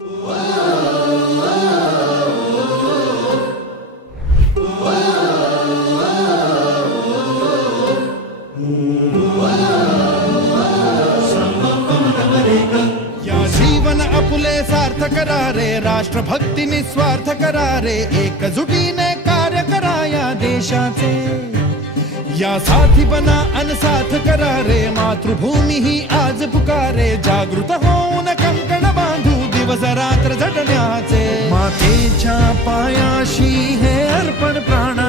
या जीवन आपुले सार्थ करारे, राष्ट्रभक्ती निस्वार्थ करारे, एकजुटीने कार्य करा या देशाचे. या साथी बना अनसाथ करारे, मातृभूमी ही आज पुकारे. जागृत होऊन कंकण बांधू दिवस रात्र झटण्याचे. मातेच्या पायाशी हे अर्पण प्राण